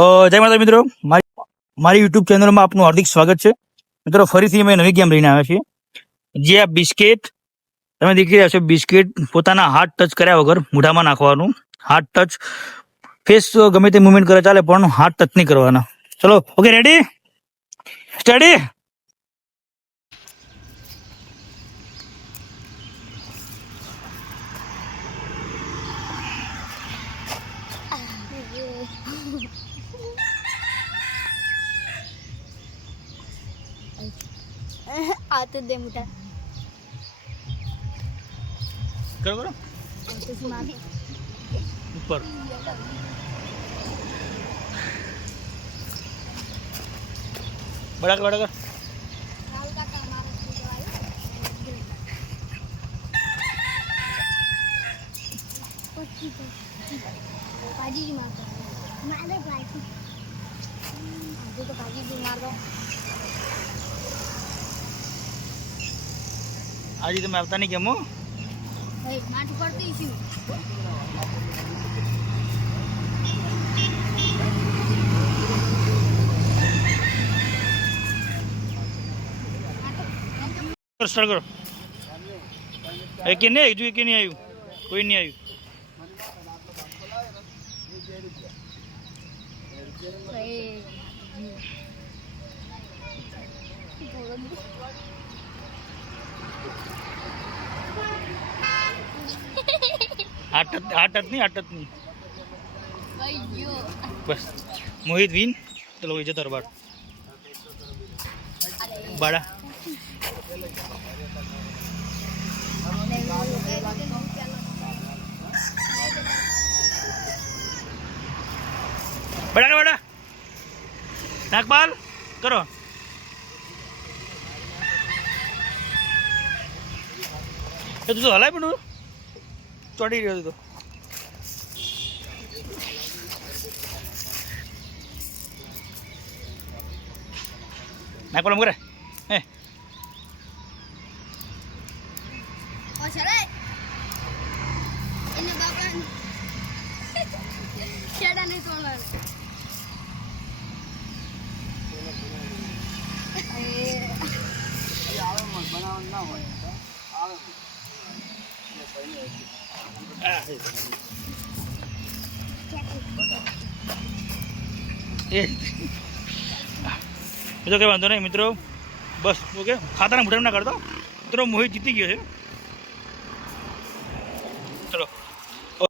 જય માતા મિત્રો, મારી યુટ્યુબ ચેનલમાં આપનું હાર્દિક સ્વાગત છે. મિત્રો ફરીથી અમે નવી ગેમ લઈને આવ્યા છીએ. જે આ બિસ્કિટ તમે દેખી રહ્યા છો, બિસ્કિટ પોતાના હાથ ટચ કર્યા વગર મોઢામાં નાખવાનું. હાથ ટચ, ફેસ ગમે તે મુવમેન્ટ કરે ચાલે, પણ હાથ ટચ નહીં કરવાના. ચલો, ઓકે, રેડી, સ્ટડી. आते दे मुठा કરો કરો ઉપર બડા કર બડા કર. भाजी जी मार दो भाजी तो भाजी जी मार दो. આજે તમે આવતા નહીં કેમ? माटी पड़ती इसी સ્ટાર્ટ કરો. એક નહીં આવ્યું, એક નહીં આવ્યું, કોઈ નહીં આવ્યું. આઠ જ નહીં. બસ મોહિત વિન. ચલો એ જતો બાર બાડા. બડા બડા નાકબાલ કરો. એ તું તો હલાય પણ ચોટી રહ્યો હતો. નાકબાલ મુરે હે એને બાપા છેડા નહીં તોડવાનું. બનાવવાનું ના હોય એ તો કઈ વાંધો નહીં મિત્રો. બસ ઓકે, ખાતાના મોઢા ના કરતો. મિત્રો મોહિત જીતી ગયો છે.